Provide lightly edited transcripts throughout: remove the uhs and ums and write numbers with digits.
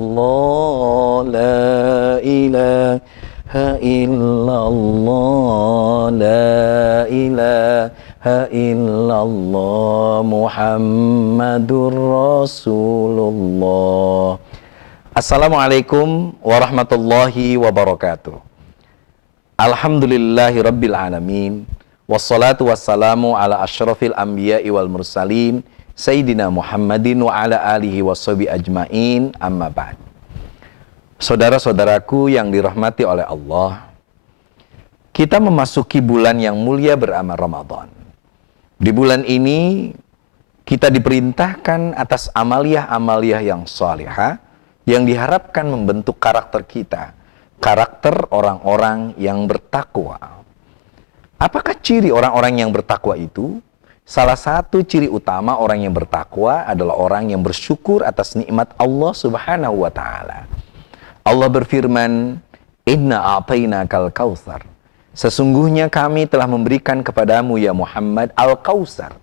illallah, la ilaha illallah, la ilaha illallah, Muhammadur Rasulullah. Assalamualaikum warahmatullahi wabarakatuh. Alhamdulillahi rabbil alamin. Wassalatu wassalamu ala asyrafil anbiya'i wal mursalin Sayyidina Muhammadin wa ala alihi washabi ajmain, amma ba'd. Saudara-saudaraku yang dirahmati oleh Allah, kita memasuki bulan yang mulia bernama Ramadan. Di bulan ini kita diperintahkan atas amaliyah-amaliyah yang salihah yang diharapkan membentuk karakter kita, karakter orang-orang yang bertakwa. Apakah ciri orang-orang yang bertakwa itu? Salah satu ciri utama orang yang bertakwa adalah orang yang bersyukur atas nikmat Allah Subhanahu wa taala. Allah berfirman, "Inna a'tainakal kautsar." Sesungguhnya kami telah memberikan kepadamu ya Muhammad al-Kautsar.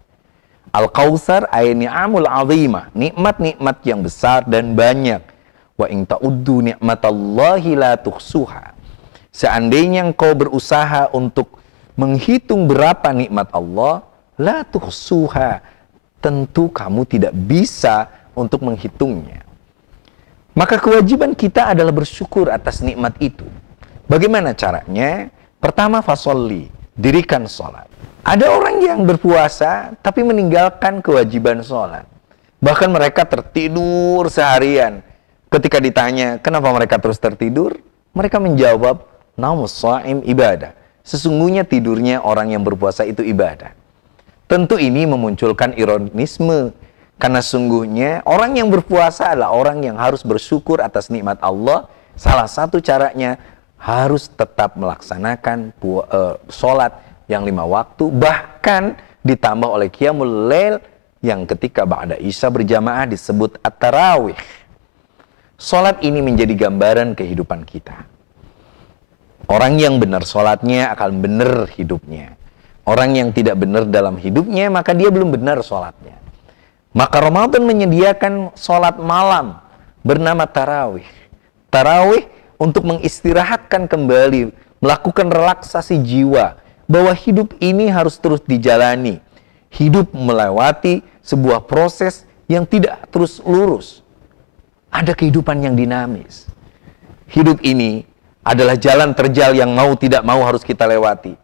Al-Kautsar ay ni'amul 'azimah, nikmat-nikmat yang besar dan banyak. Wa in ta'uddu ni'matallahi la tuhsuha. Seandainya engkau berusaha untuk menghitung berapa nikmat Allah, la tuhsuha, tentu kamu tidak bisa untuk menghitungnya. Maka kewajiban kita adalah bersyukur atas nikmat itu. Bagaimana caranya? Pertama, fasolli, dirikan sholat. Ada orang yang berpuasa tapi meninggalkan kewajiban sholat. Bahkan mereka tertidur seharian. Ketika ditanya, kenapa mereka terus tertidur? Mereka menjawab, naumus shaim ibadah. Sesungguhnya tidurnya orang yang berpuasa itu ibadah. Tentu ini memunculkan ironisme. Karena sungguhnya orang yang berpuasa adalah orang yang harus bersyukur atas nikmat Allah. Salah satu caranya harus tetap melaksanakan sholat yang 5 waktu. Bahkan ditambah oleh qiyamul lail yang ketika ba'da isya berjamaah disebut at-tarawih. Sholat ini menjadi gambaran kehidupan kita. Orang yang benar sholatnya akan benar hidupnya. Orang yang tidak benar dalam hidupnya, maka dia belum benar sholatnya. Maka Ramadan menyediakan sholat malam bernama tarawih. Tarawih untuk mengistirahatkan kembali, melakukan relaksasi jiwa. Bahwa hidup ini harus terus dijalani. Hidup melewati sebuah proses yang tidak terus lurus. Ada kehidupan yang dinamis. Hidup ini adalah jalan terjal yang mau tidak mau harus kita lewati.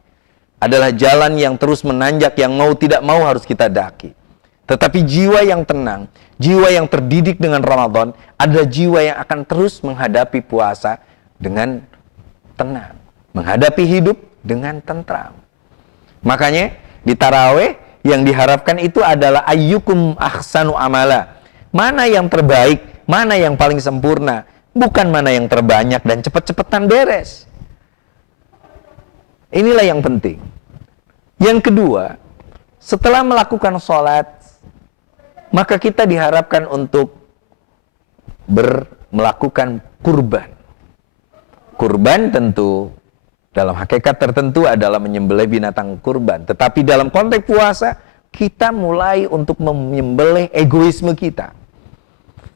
Adalah jalan yang terus menanjak yang mau tidak mau harus kita daki. Tetapi jiwa yang tenang, jiwa yang terdidik dengan Ramadan adalah jiwa yang akan terus menghadapi puasa dengan tenang. Menghadapi hidup dengan tentram. Makanya di tarawih yang diharapkan itu adalah ayyukum ahsanu amala. Mana yang terbaik, mana yang paling sempurna. Bukan mana yang terbanyak dan cepat-cepatan beres. Inilah yang penting. Yang kedua, setelah melakukan sholat, maka kita diharapkan untuk melakukan kurban. Kurban tentu dalam hakikat tertentu adalah menyembelih binatang kurban. Tetapi dalam konteks puasa, kita mulai untuk menyembelih egoisme kita.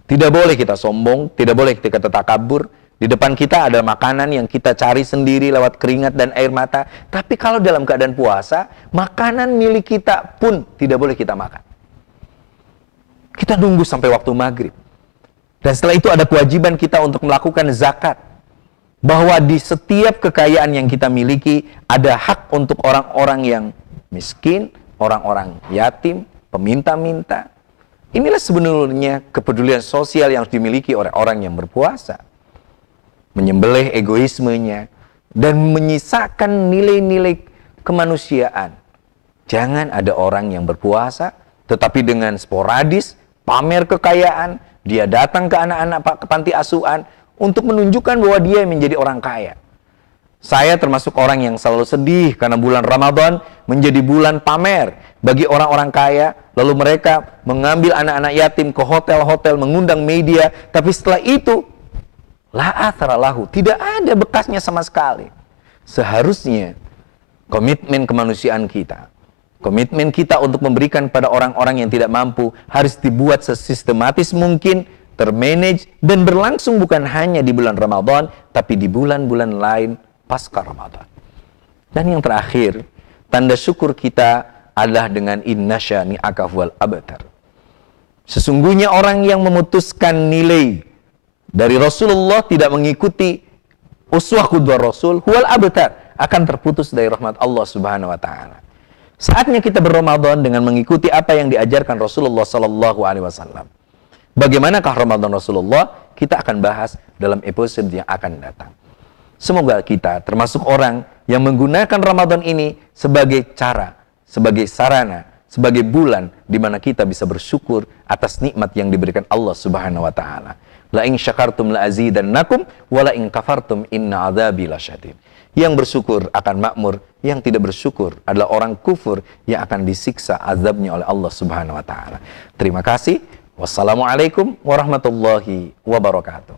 Tidak boleh kita sombong, tidak boleh kita takabur. Di depan kita ada makanan yang kita cari sendiri lewat keringat dan air mata. Tapi kalau dalam keadaan puasa, makanan milik kita pun tidak boleh kita makan. Kita nunggu sampai waktu maghrib. Dan setelah itu ada kewajiban kita untuk melakukan zakat. Bahwa di setiap kekayaan yang kita miliki, ada hak untuk orang-orang yang miskin, orang-orang yatim, peminta-minta. Inilah sebenarnya kepedulian sosial yang harus dimiliki oleh orang yang berpuasa. Menyembelih egoismenya dan menyisakan nilai-nilai kemanusiaan. Jangan ada orang yang berpuasa tetapi dengan sporadis pamer kekayaan, dia datang ke anak-anak ke panti asuhan untuk menunjukkan bahwa dia menjadi orang kaya. Saya termasuk orang yang selalu sedih karena bulan Ramadan menjadi bulan pamer bagi orang-orang kaya. Lalu mereka mengambil anak-anak yatim ke hotel-hotel, mengundang media. Tapi setelah itu, la athara lahu, tidak ada bekasnya sama sekali. Seharusnya komitmen kemanusiaan kita, komitmen kita untuk memberikan pada orang-orang yang tidak mampu harus dibuat sesistematis mungkin termanage, dan berlangsung bukan hanya di bulan Ramadan, tapi di bulan-bulan lain pasca Ramadan. Dan yang terakhir, tanda syukur kita adalah dengan inna syani'aka huwal abtar. Sesungguhnya orang yang memutuskan nilai dari Rasulullah, tidak mengikuti uswah qudwah Rasul, huwal abtar, akan terputus dari rahmat Allah Subhanahu wa taala. Saatnya kita berRamadan dengan mengikuti apa yang diajarkan Rasulullah sallallahu alaihi wasallam. Bagaimanakah Ramadan Rasulullah? Kita akan bahas dalam episode yang akan datang. Semoga kita termasuk orang yang menggunakan Ramadan ini sebagai cara, sebagai sarana, sebagai bulan di mana kita bisa bersyukur atas nikmat yang diberikan Allah Subhanahu wa taala. La in syakartum la azidannakum wa la in kafartum inna adzabi lasyadid. Yang bersyukur akan makmur, yang tidak bersyukur adalah orang kufur yang akan disiksa azabnya oleh Allah Subhanahu wa taala. Terima kasih. Wassalamualaikum warahmatullahi wabarakatuh.